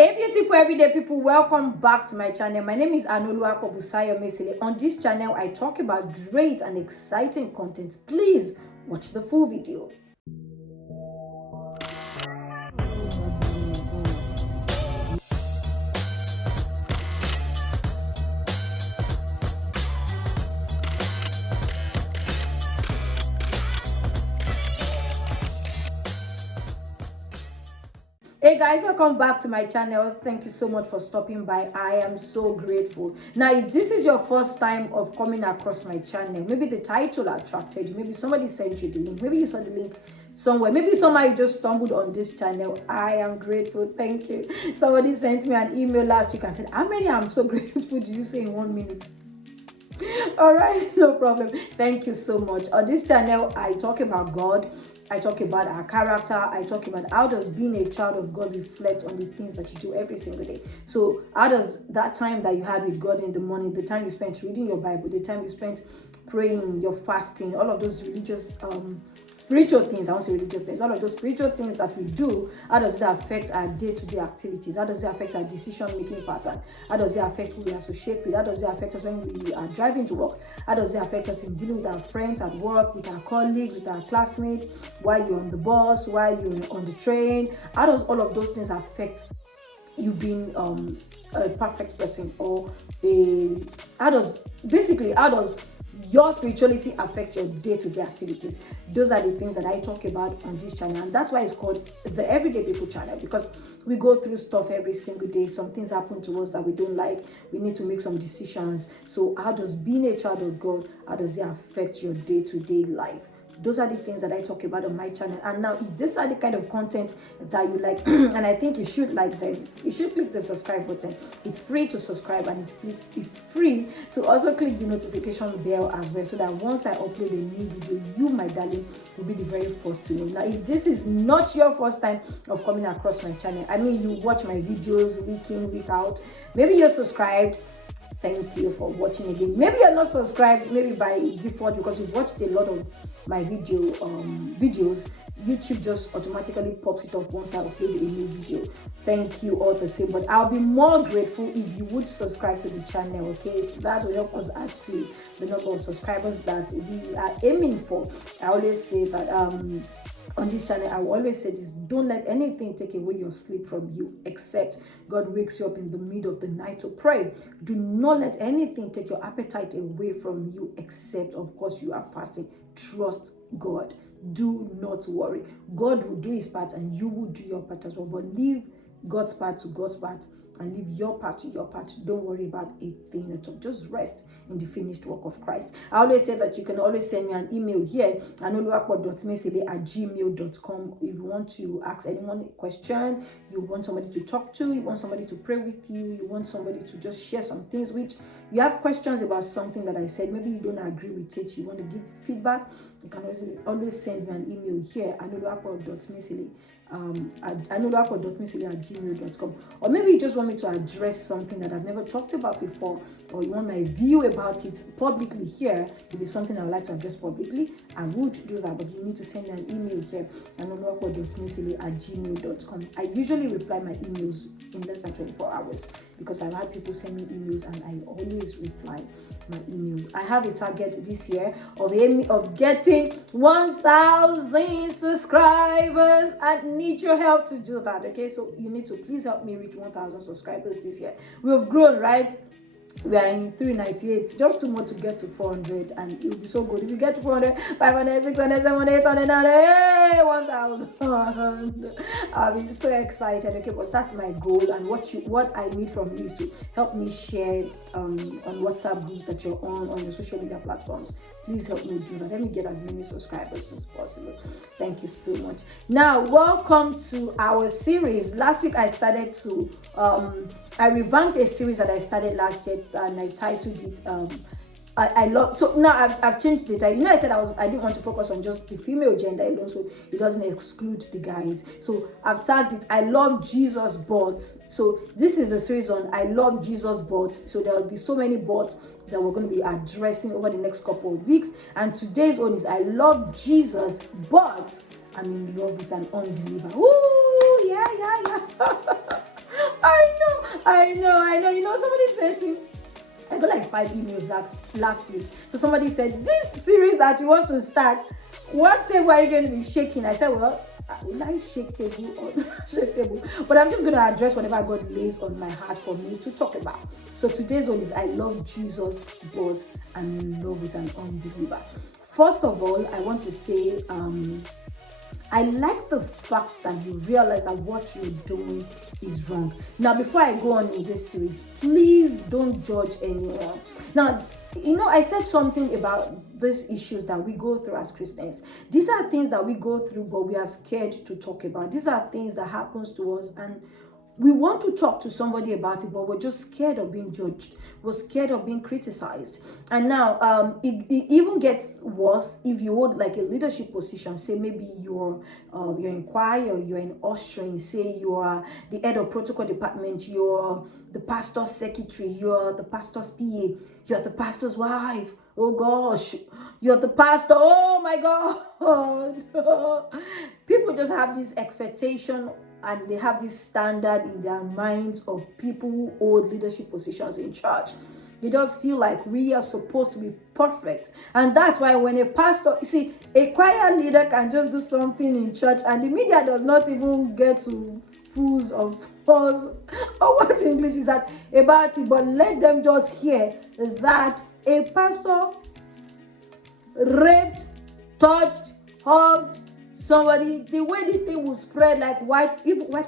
Hey beautiful everyday people, welcome back to my channel. My name is Mesele. On this channel I talk about great and exciting content. Please watch the full video. Hey guys, welcome back to my channel. Thank you so much for stopping by. I am so grateful. Now, if this is your first time of coming across my channel, maybe the title attracted you, maybe somebody sent you the link, maybe you saw the link somewhere, maybe somebody just stumbled on this channel. I am grateful. Thank you. Somebody sent me an email last week and said, how many I'm so grateful do you say in 1 minute? All right, no problem. Thank you so much. On this channel I talk about God, I talk about our character, I talk about how does being a child of God reflect on the things that you do every single day. So how does that time that you had with God in the morning, the time you spent reading your Bible, the time you spent praying, your fasting, all of those religious spiritual things, I won't say religious things, all of those spiritual things that we do, how does it affect our day-to-day activities? How does it affect our decision-making pattern? How does it affect who we associate with? How does it affect us when we are driving to work? How does it affect us in dealing with our friends at work, with our colleagues, with our classmates, while you're on the bus, while you're on the train? How does all of those things affect you being a perfect person? Or how does your spirituality affect your day-to-day activities? Those are the things that I talk about on this channel, and that's why it's called the Everyday People channel, because we go through stuff every single day. Some things happen to us that we don't like. We need to make some decisions. So how does being a child of God, how does it affect your day-to-day life? Those are the things that I talk about on my channel. And now, if these are the kind of content that you like, and I think you should like them, you should click the subscribe button. It's free to subscribe, and it's free to also click the notification bell as well, so that once I upload a new video, you, my darling, will be the very first to know. Now, if this is not your first time of coming across my channel, I mean, you watch my videos week in, week out, maybe you're subscribed. Thank you for watching again. Maybe you're not subscribed, maybe by default, because you've watched a lot of my videos. YouTube just automatically pops it up once I upload a new video. Thank you all the same, but I'll be more grateful if you would subscribe to the channel. Okay, that will help us add to the number of subscribers that we are aiming for. I always say that on this channel, I will always say this: don't let anything take away your sleep from you, except God wakes you up in the middle of the night to pray. Do not let anything take your appetite away from you, except, of course, you are fasting. Trust God. Do not worry. God will do his part and you will do your part as well. But leave God's part to God's part and leave your part to your part. Don't worry about a thing at all. Just rest in the finished work of Christ. I always say that you can always send me an email here, anoluakpo.mesele@gmail.com. If you want to ask anyone a question, you want somebody to talk to, you want somebody to pray with you, you want somebody to just share some things with, you have questions about something that I said, maybe you don't agree with it, you want to give feedback, you can always send me an email here, anoluakpo.mesele@gmail.com. Or maybe you just want me to address something that I've never talked about before, or you want my view about it publicly here. If it's something I would like to address publicly, I would do that, but you need to send me an email here, anoluakpo.mesele@gmail.com. I usually reply my emails in less than 24 hours because I've had people send me emails and I always reply my emails. I have a target this year of getting 1,000 subscribers. I need your help to do that. Okay, so you need to please help me reach 1,000 subscribers this year. We have grown, right? We are in 398, just 2 more to get to 400, and it will be so good if you get to 400, 500, 600, 700, 800, 900, 1,000. I'll be so excited. Okay, but that's my goal, and what I need from you is to help me share on WhatsApp groups that you're on your social media platforms. Please help me do that. Let me get as many subscribers as possible. Thank you so much. Now, welcome to our series. Last week I started to I revamped a series that I started last year, and I titled it I love. So now I've changed the title. You know, I said I didn't want to focus on just the female gender alone, so it doesn't exclude the guys. So I've tagged it I Love Jesus But. So this is a series on I Love Jesus But. So there will be so many buts that we're going to be addressing over the next couple of weeks. And today's one is I love Jesus, but I'm in love with an unbeliever. Ooh, yeah. I I know. You know, somebody said to me, I got like 5 emails last week. So somebody said, this series that you want to start, what table are you going to be shaking? I said, well, will I shake table or shake table? But I'm just going to address whatever God lays on my heart for me to talk about. So today's one is I love Jesus, but I'm in love with an unbeliever. First of all, I want to say, I like the fact that you realize that what you're doing is wrong. Now, before I go on in this series, please don't judge anyone. Now, you know, I said something about these issues that we go through as Christians. These are things that we go through, but we are scared to talk about. These are things that happens to us, and we want to talk to somebody about it, but we're just scared of being judged. We're scared of being criticized. And now it even gets worse if you hold like a leadership position. Say maybe you're in choir, you're in ushering, say you are the head of protocol department, you're the pastor's secretary, you're the pastor's PA, you're the pastor's wife. Oh gosh, you're the pastor. Oh my God. People just have this expectation and they have this standard in their minds of people who hold leadership positions in church. They just feel like we are supposed to be perfect. And that's why when a pastor, you see, a choir leader can just do something in church and the media does not even get to fools of us or what English is that about it, but let them just hear that a pastor raped, touched, hugged somebody. The way the thing will spread like white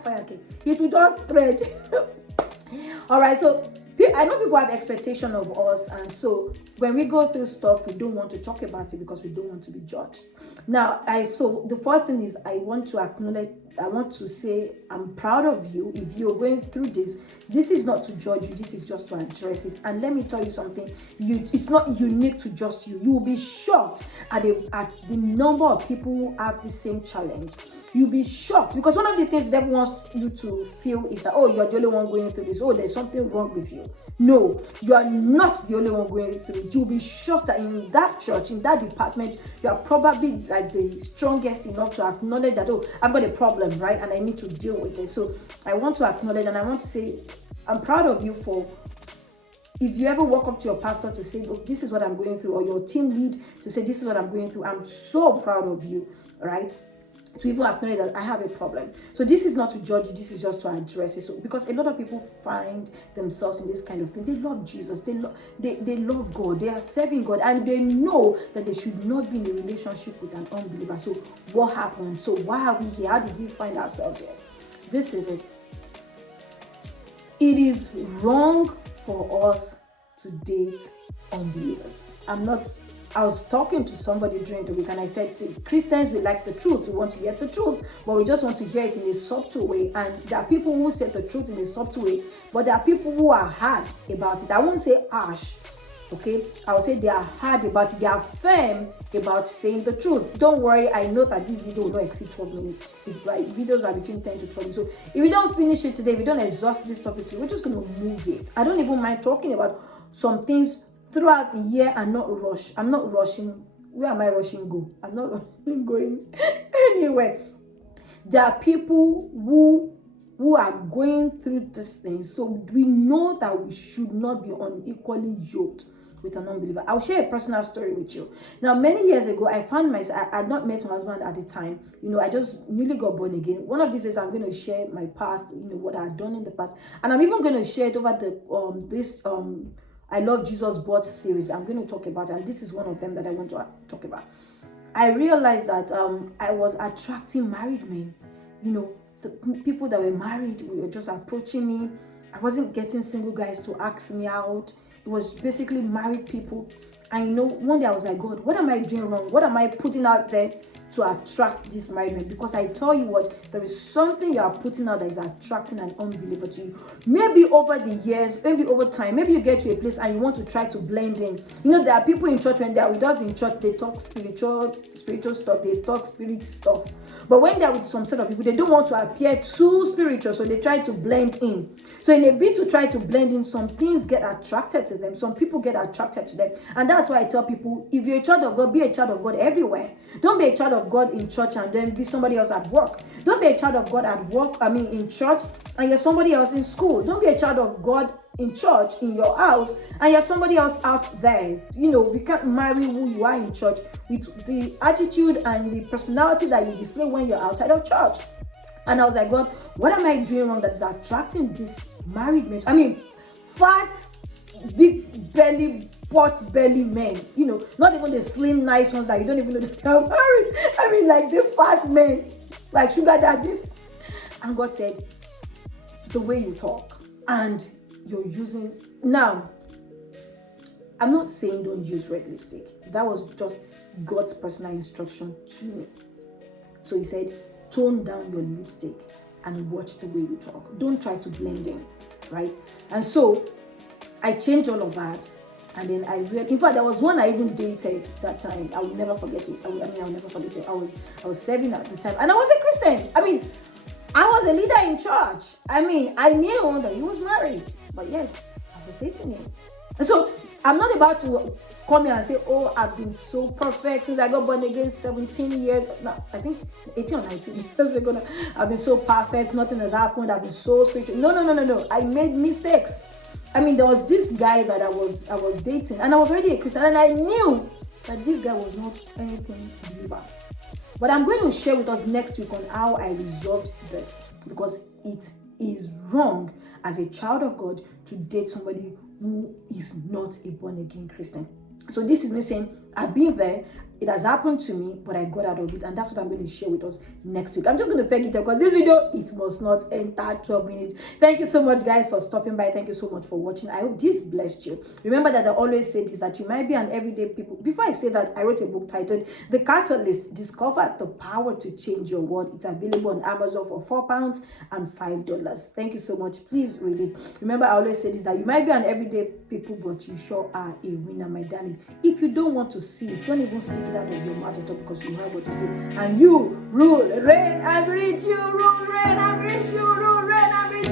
fire cake, it will just spread. All right, so I know people have expectation of us, and so when we go through stuff, we don't want to talk about it because we don't want to be judged. Now, so the first thing is I want to say I'm proud of you. If you're going through this is not to judge you, this is just to address it. And let me tell you something, it's not unique to just you. You will be shocked at the number of people who have the same challenge. You'll be shocked because one of the things that wants you to feel is that, oh, you're the only one going through this. Oh, there's something wrong with you. No, you are not the only one going through it. You'll be shocked that in that church, in that department, you are probably like the strongest enough to acknowledge that, oh, I've got a problem, right? And I need to deal with it. So I want to acknowledge and I want to say, I'm proud of you for, if you ever walk up to your pastor to say, oh, this is what I'm going through, or your team lead to say, this is what I'm going through. I'm so proud of you, right? To even acknowledge that I have a problem. So this is not to judge you, this is just to address it. So because a lot of people find themselves in this kind of thing. They love Jesus, they love God, they are serving God, and they know that they should not be in a relationship with an unbeliever. So what happened? So why are we here? How did we find ourselves here? This is it. It is wrong for us to date unbelievers. I was talking to somebody during the week and I said, see, Christians, we like the truth. We want to hear the truth, but we just want to hear it in a subtle way. And there are people who say the truth in a subtle way, but there are people who are hard about it. I won't say harsh, okay? I will say they are hard about it. They are firm about saying the truth. Don't worry, I know that this video will not exceed 12 minutes. Videos are between 10 to 20. So if we don't finish it today, if we don't exhaust this topic today, we're just going to move it. I don't even mind talking about some things throughout the year and not rush. I'm not rushing. Where am I rushing go? I'm not going anywhere. There are people who are going through these things. So we know that we should not be unequally yoked with an unbeliever. I'll share a personal story with you. Now, many years ago, I found myself, I had not met my husband at the time. You know, I just newly got born again. One of these days, I'm going to share my past, you know, what I've done in the past. And I'm even going to share it over the, I Love Jesus But series. I'm going to talk about it, and this is one of them that I want to talk about. I realized that I was attracting married men. You know, the people that were married were just approaching me. I wasn't getting single guys to ask me out. It was basically married people. And you know, one day I was like, God, what am I doing wrong? What am I putting out there to attract these married men? Because I tell you what, there is something you are putting out that is attracting an unbeliever to you. Maybe over the years, maybe over time, maybe you get to a place and you want to try to blend in. You know, there are people in church, when they are with us in church, they talk spiritual stuff, they talk spirit stuff. But when they're with some set of people, they don't want to appear too spiritual, so they try to blend in. So in a bit to try to blend in, some things get attracted to them. Some people get attracted to them. And that's why I tell people, if you're a child of God, be a child of God everywhere. Don't be a child of God in church and then be somebody else at work. Don't be a child of God at work, in church, and you're somebody else in school. Don't be a child of God in church, in your house, and you're somebody else out there. We can't marry who you are in church with the attitude and the personality that you display when you're outside of church. And I was like, God, what am I doing wrong that is attracting this married men? I mean, fat, big belly, pot belly men, not even the slim, nice ones that you don't even know they are married. I mean, like the fat men, like sugar daddies. And God said, the way you talk and you're using. Now, I'm not saying don't use red lipstick. That was just God's personal instruction to me. So he said, tone down your lipstick and watch the way you talk. Don't try to blend in, right? And so I changed all of that. And then in fact, there was one I even dated that time. I will never forget it. I'll never forget it. I was serving at the time, and I was a Christian. I mean, I was a leader in church. I mean, I knew that he was married, but yes, I was dating him. And so I'm not about to come here and say, oh, I've been so perfect since I got born again 17 years. No, I think 18 or 19 years ago. I've been so perfect. Nothing has happened. I've been so spiritual. No. I made mistakes. I mean, there was this guy that I was dating, and I was already a Christian, and I knew that this guy was not anything believer. But I'm going to share with us next week on how I resolved this, because it is wrong as a child of God to date somebody who is not a born-again Christian. So this is me saying, I've been there. It has happened to me, but I got out of it, and that's what I'm going to share with us next week. I'm just going to peg it up because this video, it must not enter 12 minutes. Thank you so much, guys, for stopping by. Thank you so much for watching. I hope this blessed you. Remember that I always say this, that you might be an everyday people. Before I say that, I wrote a book titled The Catalyst: Discover the Power to Change Your World. It's available on Amazon for £4 and $5. Thank you so much. Please read it. Remember, I always say this, that you might be an everyday people, but you sure are a winner, my darling. If you don't want to see it, don't even speak it out of your mouth at all, because you heard what you say. And you rule, reign, and reach. You rule, reign, and reach. You rule, reign, and reach.